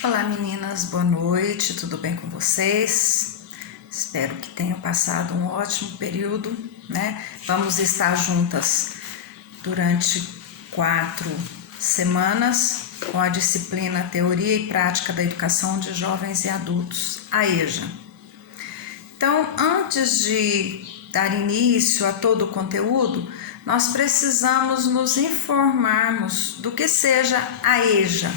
Olá meninas, boa noite, tudo bem com vocês? Espero que tenham passado um ótimo período, né? Vamos estar juntas durante 4 semanas com a disciplina Teoria e Prática da Educação de Jovens e Adultos, a EJA. Então, antes de dar início a todo o conteúdo, nós precisamos nos informarmos do que seja a EJA.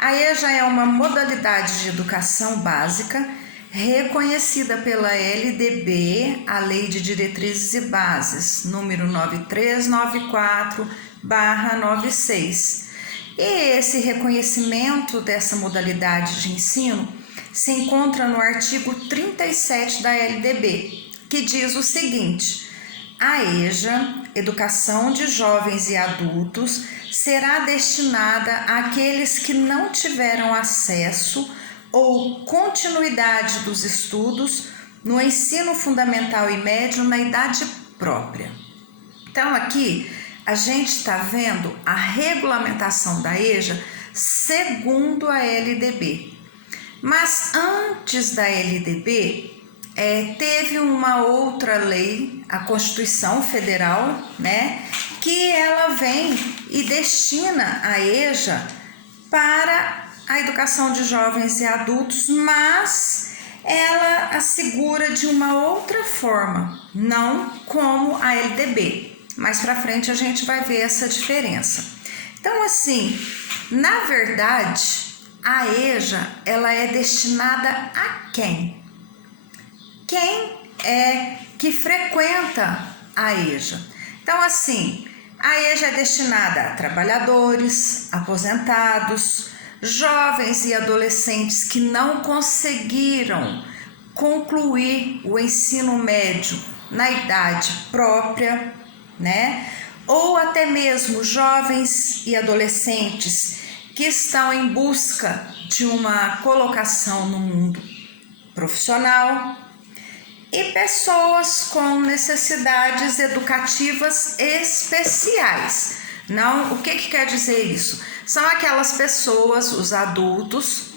A EJA é uma modalidade de educação básica reconhecida pela LDB, a Lei de Diretrizes e Bases, número 9394/96. E esse reconhecimento dessa modalidade de ensino se encontra no artigo 37 da LDB, que diz o seguinte: a EJA, Educação de Jovens e Adultos, será destinada àqueles que não tiveram acesso ou continuidade dos estudos no ensino fundamental e médio na idade própria. Então aqui a gente está vendo a regulamentação da EJA segundo a LDB. Mas antes da LDB, teve uma outra lei, a Constituição Federal, né, que ela vem e destina a EJA para a educação de jovens e adultos, mas ela assegura de uma outra forma, não como a LDB. Mais para frente a gente vai ver essa diferença. Então, assim, na verdade, a EJA ela é destinada a quem? Quem é que frequenta a EJA? Então, assim, a EJA é destinada a trabalhadores, aposentados, jovens e adolescentes que não conseguiram concluir o ensino médio na idade própria, né? Ou até mesmo jovens e adolescentes que estão em busca de uma colocação no mundo profissional, e pessoas com necessidades educativas especiais. Não, o que quer dizer isso? São aquelas pessoas, os adultos,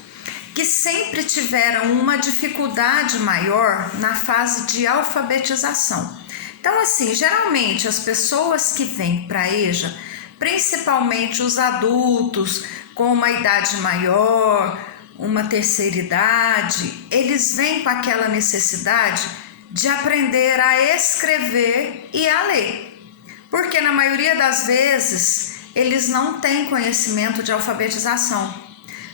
que sempre tiveram uma dificuldade maior na fase de alfabetização. Então, assim, geralmente as pessoas que vêm para a EJA, principalmente os adultos com uma idade maior, uma terceira idade, eles vêm com aquela necessidade de aprender a escrever e a ler, porque na maioria das vezes eles não têm conhecimento de alfabetização.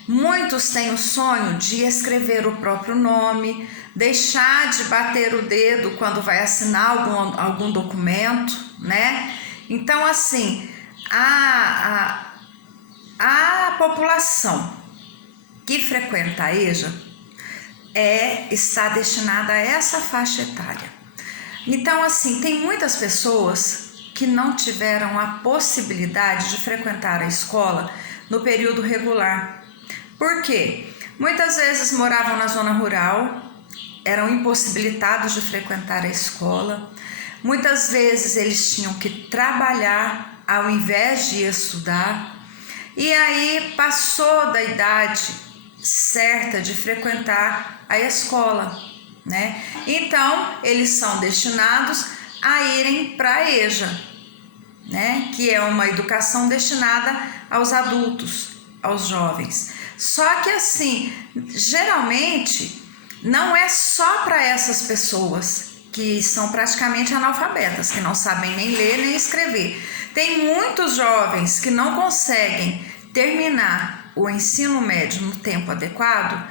Muitos têm o sonho de escrever o próprio nome, deixar de bater o dedo quando vai assinar algum documento, né? Então, assim, a população que frequenta a EJA está destinada a essa faixa etária. Então, assim, tem muitas pessoas que não tiveram a possibilidade de frequentar a escola no período regular. Por quê? Muitas vezes moravam na zona rural, eram impossibilitados de frequentar a escola. Muitas vezes eles tinham que trabalhar ao invés de estudar. E aí passou da idade certa de frequentar a escola, né? Então, eles são destinados a irem para a EJA, né? Que é uma educação destinada aos adultos, aos jovens. Só que, assim, geralmente, não é só para essas pessoas que são praticamente analfabetas, que não sabem nem ler nem escrever. Tem muitos jovens que não conseguem terminar o ensino médio no tempo adequado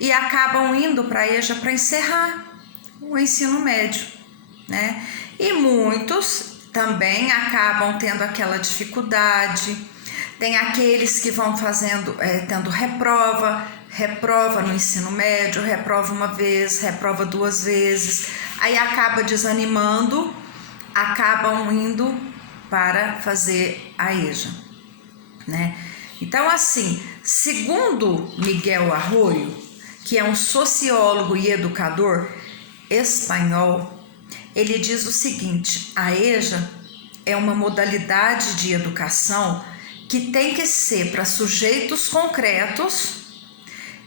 e acabam indo para a EJA para encerrar o ensino médio, né? E muitos também acabam tendo aquela dificuldade. Tem aqueles que vão tendo reprova no ensino médio, reprova uma vez, reprova 2 vezes, aí acaba desanimando, acabam indo para fazer a EJA, né? Então, assim, segundo Miguel Arroyo, que é um sociólogo e educador espanhol, ele diz o seguinte: a EJA é uma modalidade de educação que tem que ser para sujeitos concretos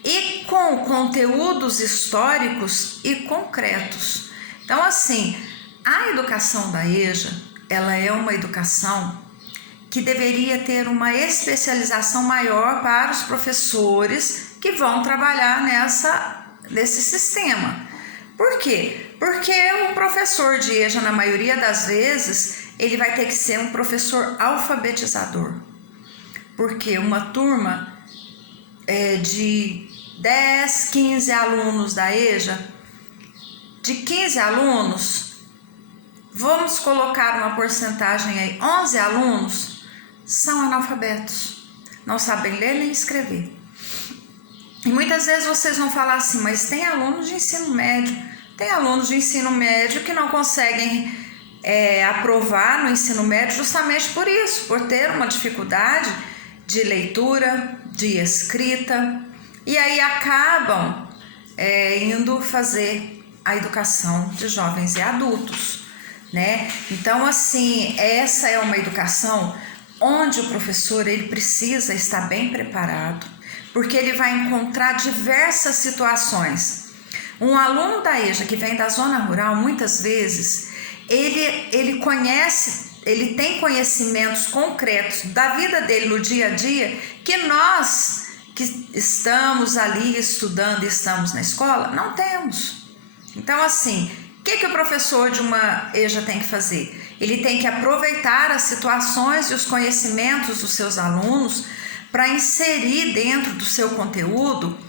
e com conteúdos históricos e concretos. Então, assim, a educação da EJA, ela é uma educação que deveria ter uma especialização maior para os professores que vão trabalhar nesse sistema. Por quê? Porque o professor de EJA, na maioria das vezes, ele vai ter que ser um professor alfabetizador. Porque uma turma de 10, 15 alunos da EJA, de 15 alunos, vamos colocar uma porcentagem aí, 11 alunos são analfabetos, não sabem ler nem escrever. E muitas vezes vocês vão falar assim, mas tem alunos de ensino médio, que não conseguem aprovar no ensino médio justamente por isso, por ter uma dificuldade de leitura, de escrita, e aí acabam indo fazer a educação de jovens e adultos, né? Então, assim, essa é uma educação onde o professor ele precisa estar bem preparado, porque ele vai encontrar diversas situações. Um aluno da EJA que vem da zona rural, muitas vezes, ele tem conhecimentos concretos da vida dele no dia a dia que nós que estamos ali estudando e estamos na escola não temos. Então, assim, o que o professor de uma EJA tem que fazer? Ele tem que aproveitar as situações e os conhecimentos dos seus alunos para inserir dentro do seu conteúdo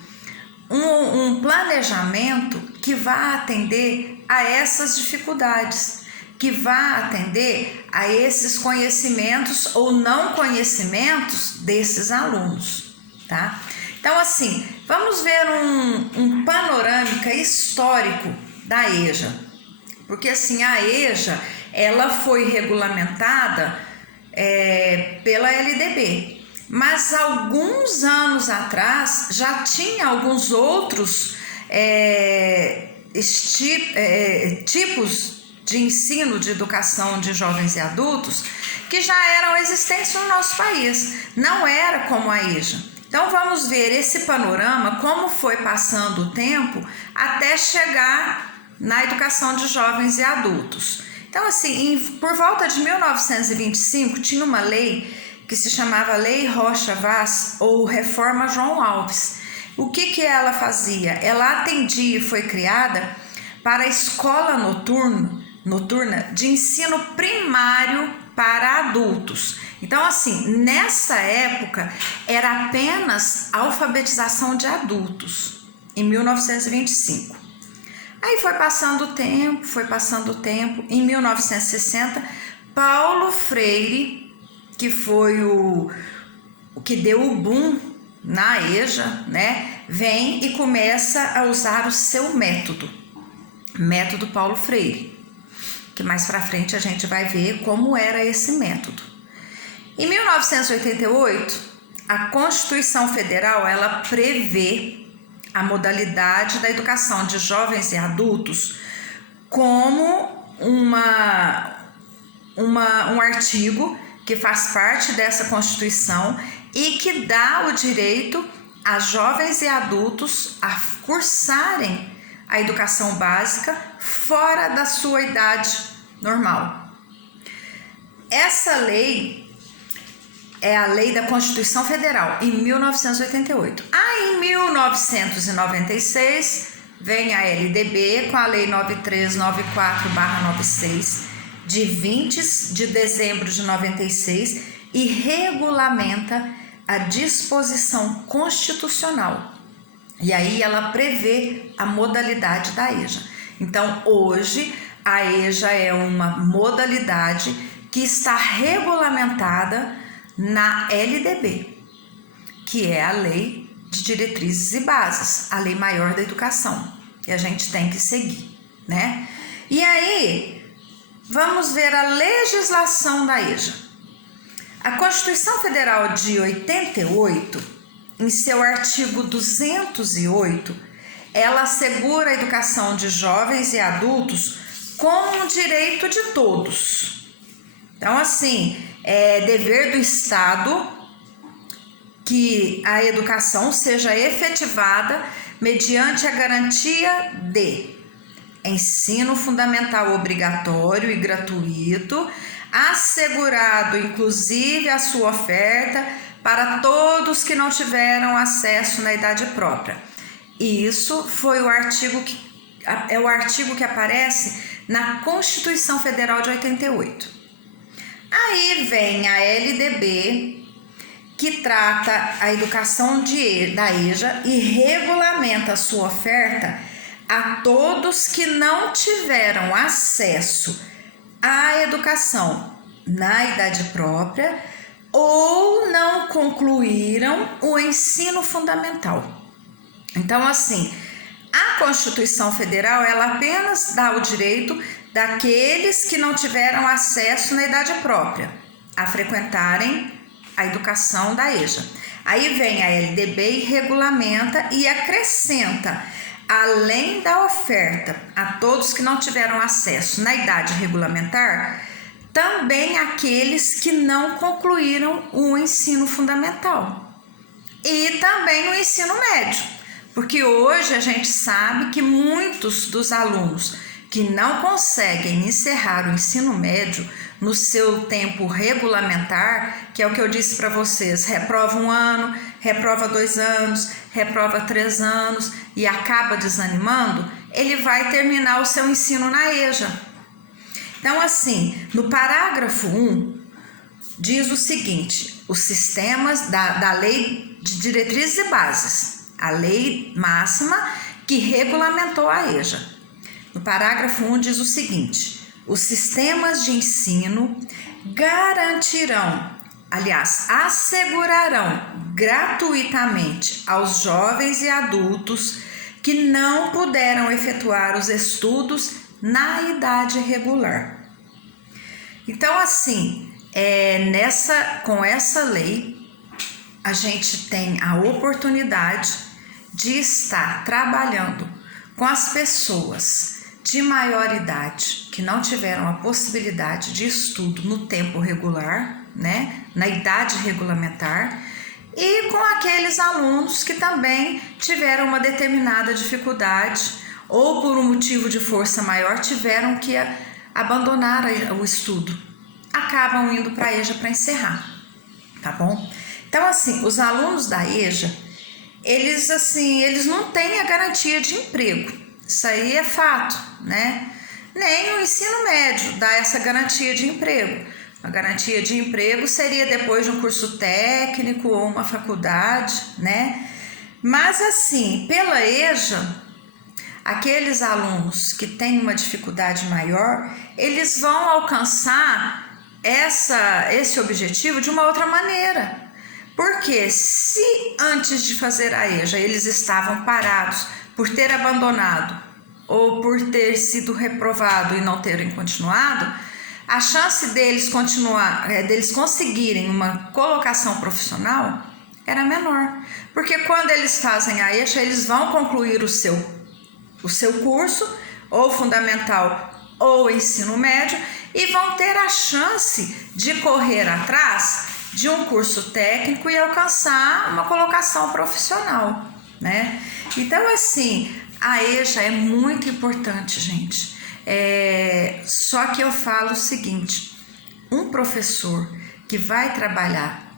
um planejamento que vá atender a essas dificuldades, que vá atender a esses conhecimentos ou não conhecimentos desses alunos, tá? Então, assim, vamos ver um panorâmica histórico da EJA, porque assim, a EJA, ela foi regulamentada pela LDB, mas alguns anos atrás já tinha alguns outros tipos de ensino de educação de jovens e adultos que já eram existentes no nosso país, não era como a EJA. Então vamos ver esse panorama, como foi passando o tempo até chegar na educação de jovens e adultos. Então assim, por volta de 1925 tinha uma lei que se chamava Lei Rocha Vaz ou Reforma João Alves. O que ela fazia? Ela atendia e foi criada para a escola noturna de ensino primário para adultos. Então, assim, nessa época era apenas alfabetização de adultos, em 1925. Aí foi passando o tempo, em 1960, Paulo Freire, que foi o que deu o boom na EJA, né, vem e começa a usar o seu método Paulo Freire, que mais para frente a gente vai ver como era esse método. Em 1988, a Constituição Federal, ela prevê a modalidade da educação de jovens e adultos como um artigo que faz parte dessa Constituição e que dá o direito a jovens e adultos a cursarem a educação básica fora da sua idade normal. Essa lei é a lei da Constituição Federal, em 1988. Em 1996, vem a LDB com a Lei 9394/96, de 20 de dezembro de 96, e regulamenta a disposição constitucional. E aí ela prevê a modalidade da EJA. Então, hoje, a EJA é uma modalidade que está regulamentada na LDB, que é a Lei de Diretrizes e Bases, a Lei Maior da Educação, que a gente tem que seguir, né? E aí, vamos ver a legislação da EJA. A Constituição Federal de 88, em seu artigo 208, ela assegura a educação de jovens e adultos como um direito de todos. Então, assim, é dever do Estado que a educação seja efetivada mediante a garantia de ensino fundamental obrigatório e gratuito, assegurado inclusive a sua oferta para todos que não tiveram acesso na idade própria. Isso foi o artigo que aparece na Constituição Federal de 88. Aí vem a LDB, que trata a educação da EJA e regulamenta a sua oferta a todos que não tiveram acesso à educação na idade própria ou não concluíram o ensino fundamental. Então, assim, a Constituição Federal, ela apenas dá o direito daqueles que não tiveram acesso na idade própria a frequentarem a educação da EJA. Aí vem a LDB e regulamenta e acrescenta, além da oferta a todos que não tiveram acesso na idade regulamentar, também aqueles que não concluíram o ensino fundamental e também o ensino médio, porque hoje a gente sabe que muitos dos alunos que não conseguem encerrar o ensino médio no seu tempo regulamentar, que é o que eu disse para vocês, reprova 1 ano, reprova 2 anos, reprova 3 anos e acaba desanimando, ele vai terminar o seu ensino na EJA. Então, assim, no parágrafo 1, diz o seguinte: os sistemas da Lei de Diretrizes e Bases, a lei máxima que regulamentou a EJA. No parágrafo 1 diz o seguinte: os sistemas de ensino garantirão, aliás, assegurarão gratuitamente aos jovens e adultos que não puderam efetuar os estudos na idade regular. Então, assim, com essa lei, a gente tem a oportunidade de estar trabalhando com as pessoas de maior idade que não tiveram a possibilidade de estudo no tempo regular, né, na idade regulamentar, e com aqueles alunos que também tiveram uma determinada dificuldade ou por um motivo de força maior tiveram que abandonar o estudo, acabam indo para a EJA para encerrar, tá bom? Então, assim, os alunos da EJA, eles não têm a garantia de emprego. Isso aí é fato, né? Nem o ensino médio dá essa garantia de emprego. A garantia de emprego seria depois de um curso técnico ou uma faculdade, né? Mas assim, pela EJA, aqueles alunos que têm uma dificuldade maior, eles vão alcançar esse objetivo de uma outra maneira. Porque se antes de fazer a EJA eles estavam parados por ter abandonado ou por ter sido reprovado e não terem continuado, a chance deles conseguirem uma colocação profissional era menor. Porque quando eles fazem a EJA, eles vão concluir o seu curso, ou fundamental ou ensino médio, e vão ter a chance de correr atrás de um curso técnico e alcançar uma colocação profissional, né? Então, assim, a EJA é muito importante, gente. Só que eu falo o seguinte: um professor que vai trabalhar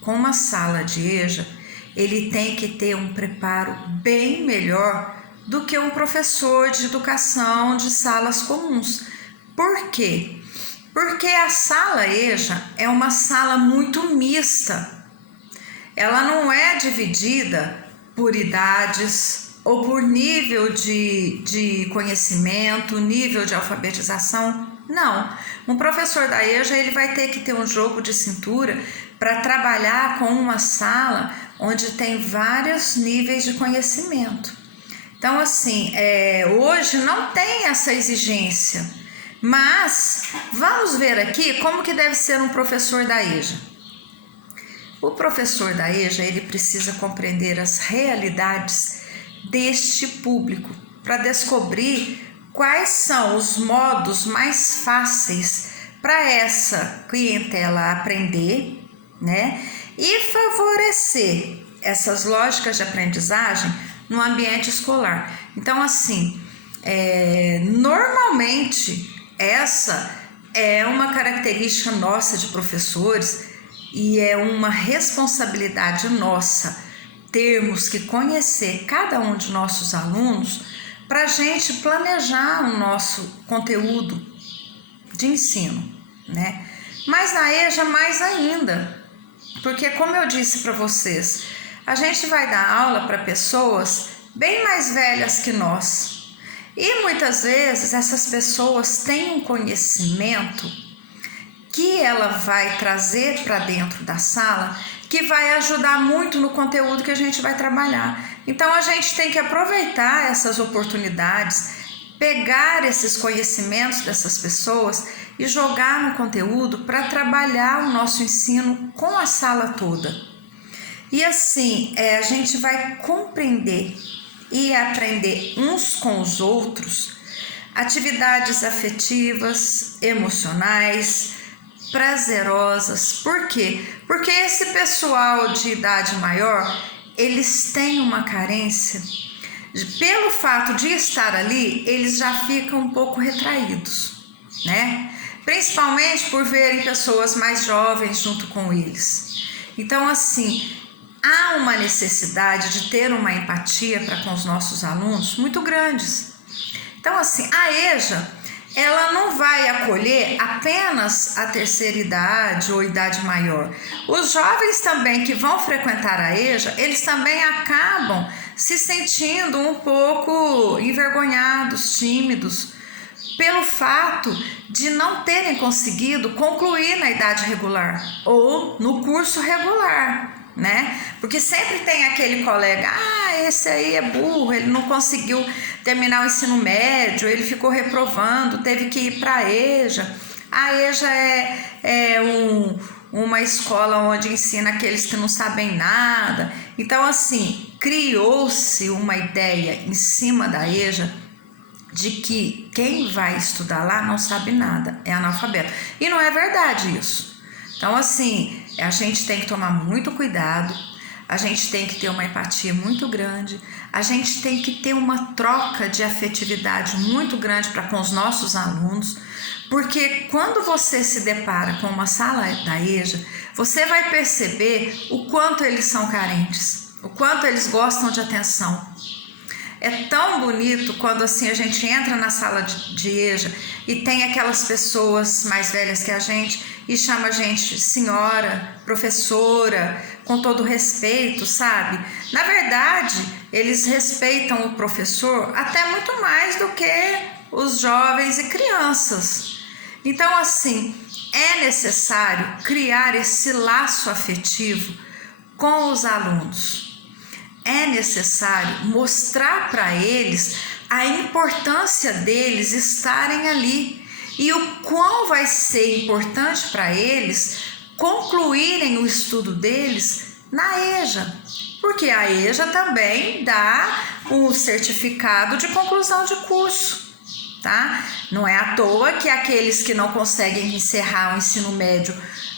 com uma sala de EJA, ele tem que ter um preparo bem melhor do que um professor de educação de salas comuns. Por quê? Porque a sala EJA é uma sala muito mista. Ela não é dividida por idades ou por nível de conhecimento, nível de alfabetização. Não. Um professor da EJA, ele vai ter que ter um jogo de cintura para trabalhar com uma sala onde tem vários níveis de conhecimento. Então, assim, hoje não tem essa exigência, mas vamos ver aqui como que deve ser um professor da EJA. O professor da EJA, ele precisa compreender as realidades deste público para descobrir quais são os modos mais fáceis para essa clientela aprender, né? e favorecer essas lógicas de aprendizagem no ambiente escolar. Então, assim, normalmente essa é uma característica nossa de professores e é uma responsabilidade nossa termos que conhecer cada um de nossos alunos para a gente planejar o nosso conteúdo de ensino, né? Mas na EJA mais ainda, porque como eu disse para vocês, a gente vai dar aula para pessoas bem mais velhas que nós. E muitas vezes essas pessoas têm um conhecimento que ela vai trazer para dentro da sala, que vai ajudar muito no conteúdo que a gente vai trabalhar. Então a gente tem que aproveitar essas oportunidades, pegar esses conhecimentos dessas pessoas e jogar no conteúdo para trabalhar o nosso ensino com a sala toda. E assim, a gente vai compreender e aprender uns com os outros atividades afetivas, emocionais, prazerosas. Por quê? Porque esse pessoal de idade maior, eles têm uma carência. Pelo fato de estar ali, eles já ficam um pouco retraídos, né? Principalmente por verem pessoas mais jovens junto com eles. Então, assim, há uma necessidade de ter uma empatia para com os nossos alunos muito grandes. Então, assim, a EJA, ela não vai acolher apenas a terceira idade ou idade maior. Os jovens também que vão frequentar a EJA, eles também acabam se sentindo um pouco envergonhados, tímidos, pelo fato de não terem conseguido concluir na idade regular ou no curso regular, né? Porque sempre tem aquele colega, esse aí é burro, ele não conseguiu terminar o ensino médio, ele ficou reprovando, teve que ir para a EJA. A EJA é uma escola onde ensina aqueles que não sabem nada. Então, assim, criou-se uma ideia em cima da EJA de que quem vai estudar lá não sabe nada, é analfabeto. E não é verdade isso. Então, assim, a gente tem que tomar muito cuidado, a gente tem que ter uma empatia muito grande, a gente tem que ter uma troca de afetividade muito grande para com os nossos alunos, porque quando você se depara com uma sala da EJA, você vai perceber o quanto eles são carentes, o quanto eles gostam de atenção. É tão bonito quando assim a gente entra na sala de EJA e tem aquelas pessoas mais velhas que a gente e chama a gente senhora, professora, com todo respeito, sabe? Na verdade, eles respeitam o professor até muito mais do que os jovens e crianças. Então, assim, é necessário criar esse laço afetivo com os alunos. É necessário mostrar para eles a importância deles estarem ali e o quão vai ser importante para eles concluírem o estudo deles na EJA, porque a EJA também dá o certificado de conclusão de curso, tá? Não é à toa que aqueles que não conseguem encerrar o ensino médio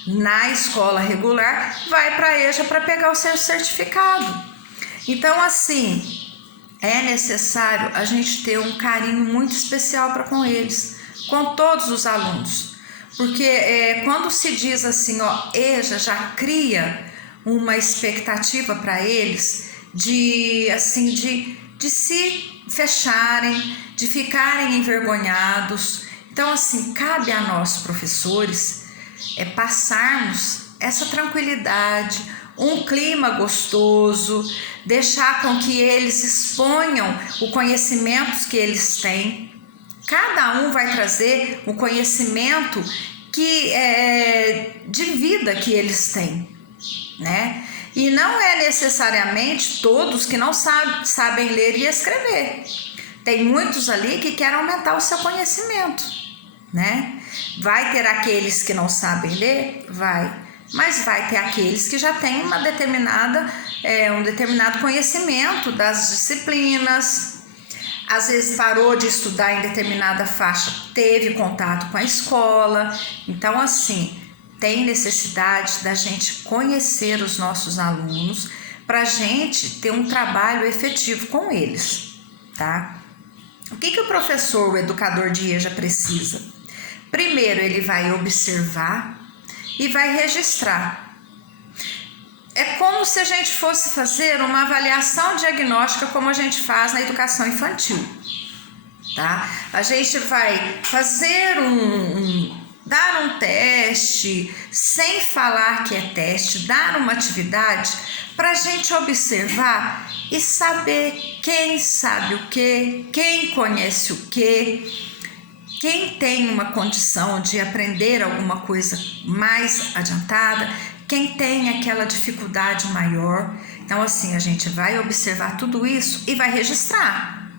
na escola regular vai para a EJA para pegar o seu certificado. Então, assim, é necessário a gente ter um carinho muito especial para com eles, com todos os alunos. Porque quando se diz assim, EJA já cria uma expectativa para eles de se fecharem, de ficarem envergonhados. Então, assim, cabe a nós, professores, passarmos essa tranquilidade, um clima gostoso, deixar com que eles exponham o conhecimento que eles têm. Cada um vai trazer o conhecimento de vida que eles têm, né? E não é necessariamente todos que não sabem ler e escrever. Tem muitos ali que querem aumentar o seu conhecimento, né? Vai ter aqueles que não sabem ler? Vai. Mas vai ter aqueles que já têm um determinado conhecimento das disciplinas, às vezes parou de estudar em determinada faixa, teve contato com a escola. Então, assim, tem necessidade da gente conhecer os nossos alunos para a gente ter um trabalho efetivo com eles, tá? O que o professor, o educador de EJA precisa? Primeiro, ele vai observar e vai registrar. É como se a gente fosse fazer uma avaliação diagnóstica como a gente faz na educação infantil, tá? A gente vai fazer dar um teste, sem falar que é teste, dar uma atividade para a gente observar e saber quem sabe o que, quem conhece o que, quem tem uma condição de aprender alguma coisa mais adiantada, quem tem aquela dificuldade maior. Então, assim, a gente vai observar tudo isso e vai registrar,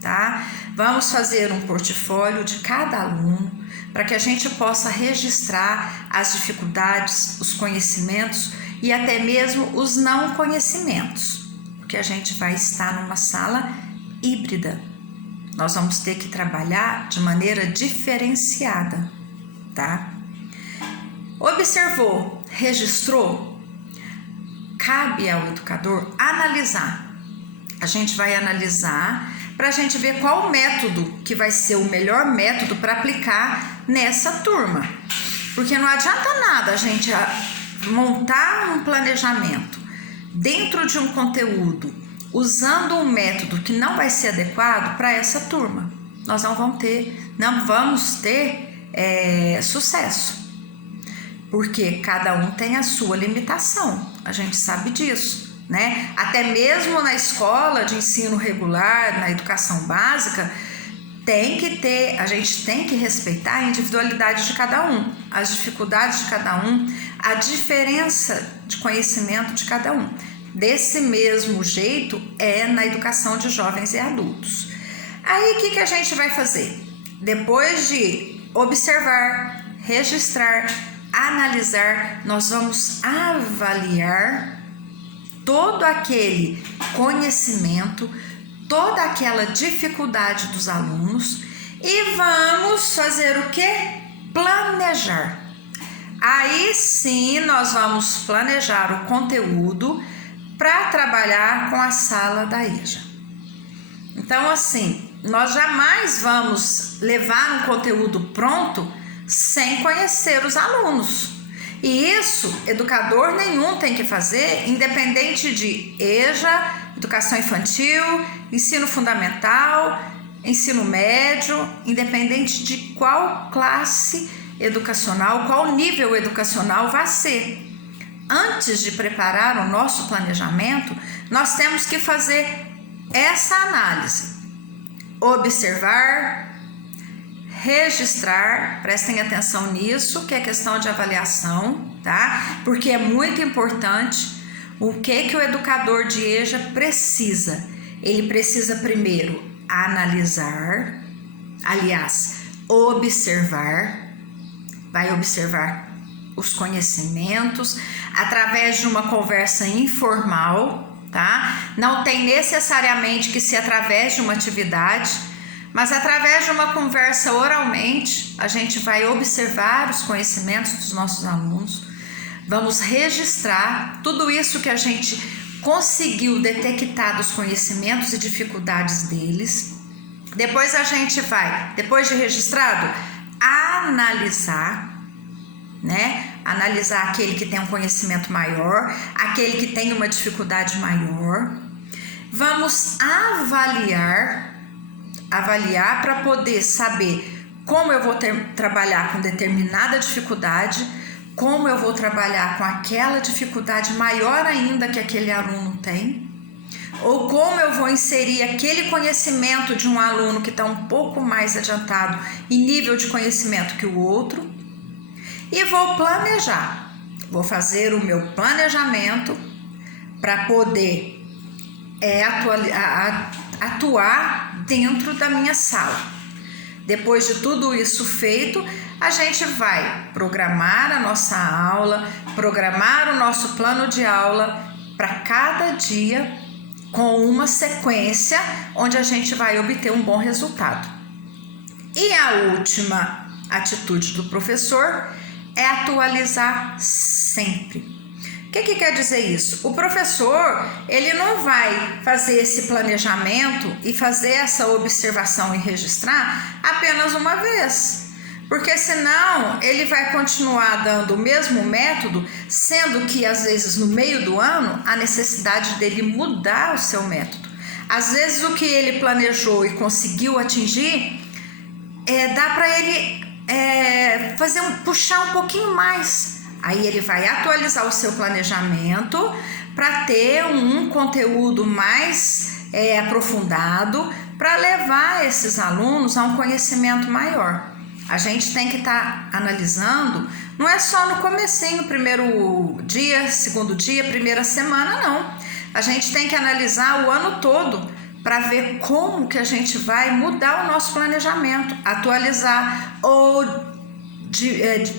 tá? Vamos fazer um portfólio de cada aluno para que a gente possa registrar as dificuldades, os conhecimentos e até mesmo os não conhecimentos, porque a gente vai estar numa sala híbrida. Nós vamos ter que trabalhar de maneira diferenciada, tá? Observou, registrou? Cabe ao educador analisar. A gente vai analisar para a gente ver qual método que vai ser o melhor método para aplicar nessa turma. Porque não adianta nada a gente montar um planejamento dentro de um conteúdo usando um método que não vai ser adequado para essa turma. Nós não vamos ter sucesso. Porque cada um tem a sua limitação, a gente sabe disso, né? Até mesmo na escola de ensino regular, na educação básica, a gente tem que respeitar a individualidade de cada um, as dificuldades de cada um, a diferença de conhecimento de cada um. Desse mesmo jeito é na educação de jovens e adultos. Aí o que a gente vai fazer? Depois de observar, registrar, analisar, nós vamos avaliar todo aquele conhecimento, toda aquela dificuldade dos alunos e vamos fazer o quê? Planejar. Aí sim nós vamos planejar o conteúdo para trabalhar com a sala da EJA. Então, assim, nós jamais vamos levar um conteúdo pronto sem conhecer os alunos. E isso, educador nenhum tem que fazer, independente de EJA, educação infantil, ensino fundamental, ensino médio, independente de qual classe educacional, qual nível educacional vai ser. Antes de preparar o nosso planejamento, nós temos que fazer essa análise, observar, registrar, prestem atenção nisso, que é questão de avaliação, tá? Porque é muito importante o que o educador de EJA precisa. Ele precisa primeiro analisar, observar, vai observar os conhecimentos através de uma conversa informal, tá? Não tem necessariamente que ser através de uma atividade, mas através de uma conversa oralmente, a gente vai observar os conhecimentos dos nossos alunos, vamos registrar tudo isso que a gente conseguiu detectar dos conhecimentos e dificuldades deles. Depois a gente vai, depois de registrado, analisar, né? Analisar aquele que tem um conhecimento maior, aquele que tem uma dificuldade maior. Vamos avaliar para poder saber como eu vou trabalhar com determinada dificuldade, como eu vou trabalhar com aquela dificuldade maior ainda que aquele aluno tem, ou como eu vou inserir aquele conhecimento de um aluno que está um pouco mais adiantado em nível de conhecimento que o outro, e vou planejar, vou fazer o meu planejamento para poder atuar dentro da minha sala. Depois de tudo isso feito, a gente vai programar a nossa aula, programar o nosso plano de aula para cada dia com uma sequência onde a gente vai obter um bom resultado. E a última atitude do professor é atualizar sempre. O que quer dizer isso? O professor, ele não vai fazer esse planejamento e fazer essa observação e registrar apenas uma vez, porque senão ele vai continuar dando o mesmo método, sendo que às vezes no meio do ano há necessidade dele mudar o seu método. Às vezes o que ele planejou e conseguiu atingir, dá para ele puxar um pouquinho mais. Aí ele vai atualizar o seu planejamento para ter um conteúdo mais aprofundado, para levar esses alunos a um conhecimento maior. A gente tem que estar analisando, não é só no comecinho, primeiro dia, segundo dia, primeira semana, não. A gente tem que analisar o ano todo para ver como que a gente vai mudar o nosso planejamento, atualizar ou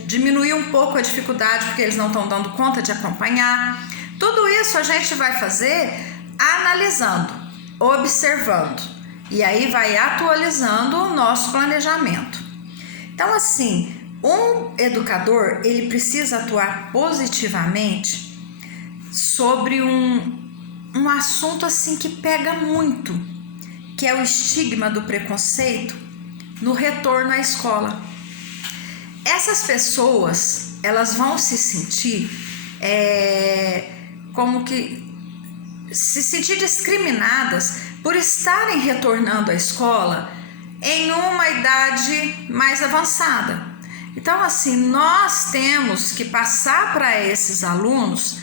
diminuir um pouco a dificuldade porque eles não estão dando conta de acompanhar. Tudo isso a gente vai fazer analisando, observando, e aí vai atualizando o nosso planejamento. Então, assim, um educador, ele precisa atuar positivamente sobre um assunto assim que pega muito, que é o estigma do preconceito no retorno à escola. Essas pessoas, elas vão se sentir se sentir discriminadas por estarem retornando à escola em uma idade mais avançada. Então, assim, nós temos que passar para esses alunos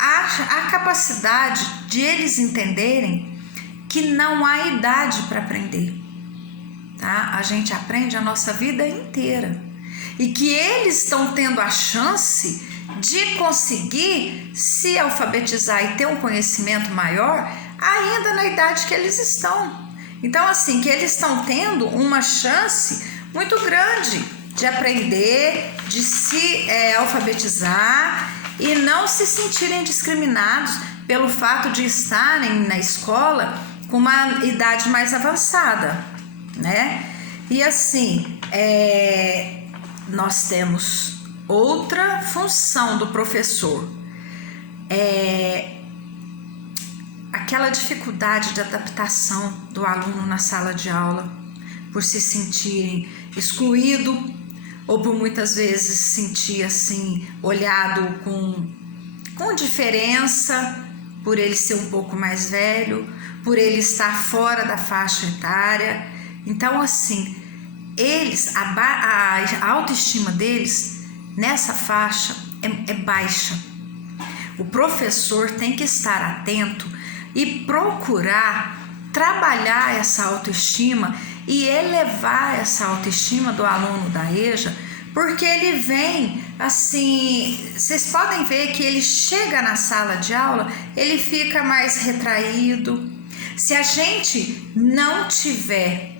a capacidade de eles entenderem que não há idade para aprender, tá? A gente aprende a nossa vida inteira. E que eles estão tendo a chance de conseguir se alfabetizar e ter um conhecimento maior ainda na idade que eles estão. Então, assim, que eles estão tendo uma chance muito grande de aprender, de se alfabetizar e não se sentirem discriminados pelo fato de estarem na escola com uma idade mais avançada, né? E assim, nós temos outra função do professor, aquela dificuldade de adaptação do aluno na sala de aula, por se sentir excluído ou por muitas vezes se sentir assim, olhado com diferença, por ele ser um pouco mais velho, por ele estar fora da faixa etária. Então, assim, a autoestima deles nessa faixa é baixa. O professor tem que estar atento e procurar trabalhar essa autoestima e elevar essa autoestima do aluno da EJA, porque ele vem assim, vocês podem ver que ele chega na sala de aula, ele fica mais retraído. Se a gente não tiver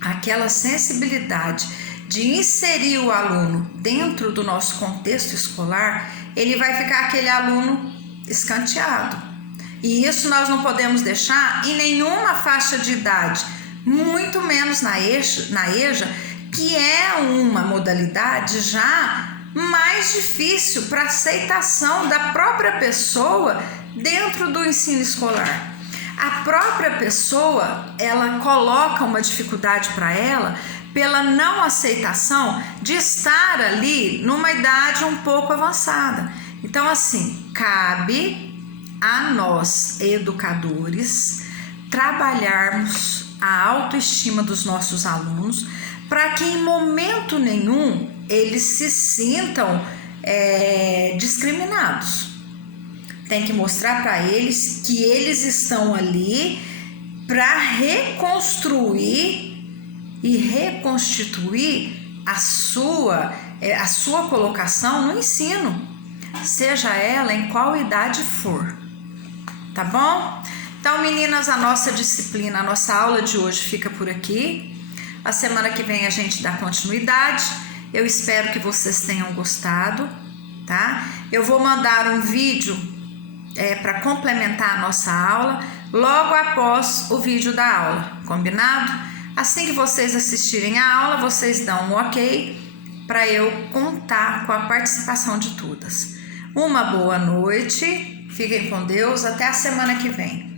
aquela sensibilidade de inserir o aluno dentro do nosso contexto escolar, ele vai ficar aquele aluno escanteado. E isso nós não podemos deixar em nenhuma faixa de idade, muito menos na EJA, que é uma modalidade já mais difícil para aceitação da própria pessoa dentro do ensino escolar. A própria pessoa, ela coloca uma dificuldade para ela pela não aceitação de estar ali numa idade um pouco avançada. Então, assim, cabe a nós, educadores, trabalharmos a autoestima dos nossos alunos para que em momento nenhum eles se sintam discriminados. Tem que mostrar para eles que eles estão ali para reconstruir e reconstituir a sua colocação no ensino, seja ela em qual idade for, tá bom? Então, meninas, a nossa disciplina, a nossa aula de hoje fica por aqui. A semana que vem a gente dá continuidade. Eu espero que vocês tenham gostado, tá? Eu vou mandar um vídeo para complementar a nossa aula logo após o vídeo da aula, combinado? Assim que vocês assistirem a aula, vocês dão um ok para eu contar com a participação de todas. Uma boa noite, fiquem com Deus, até a semana que vem.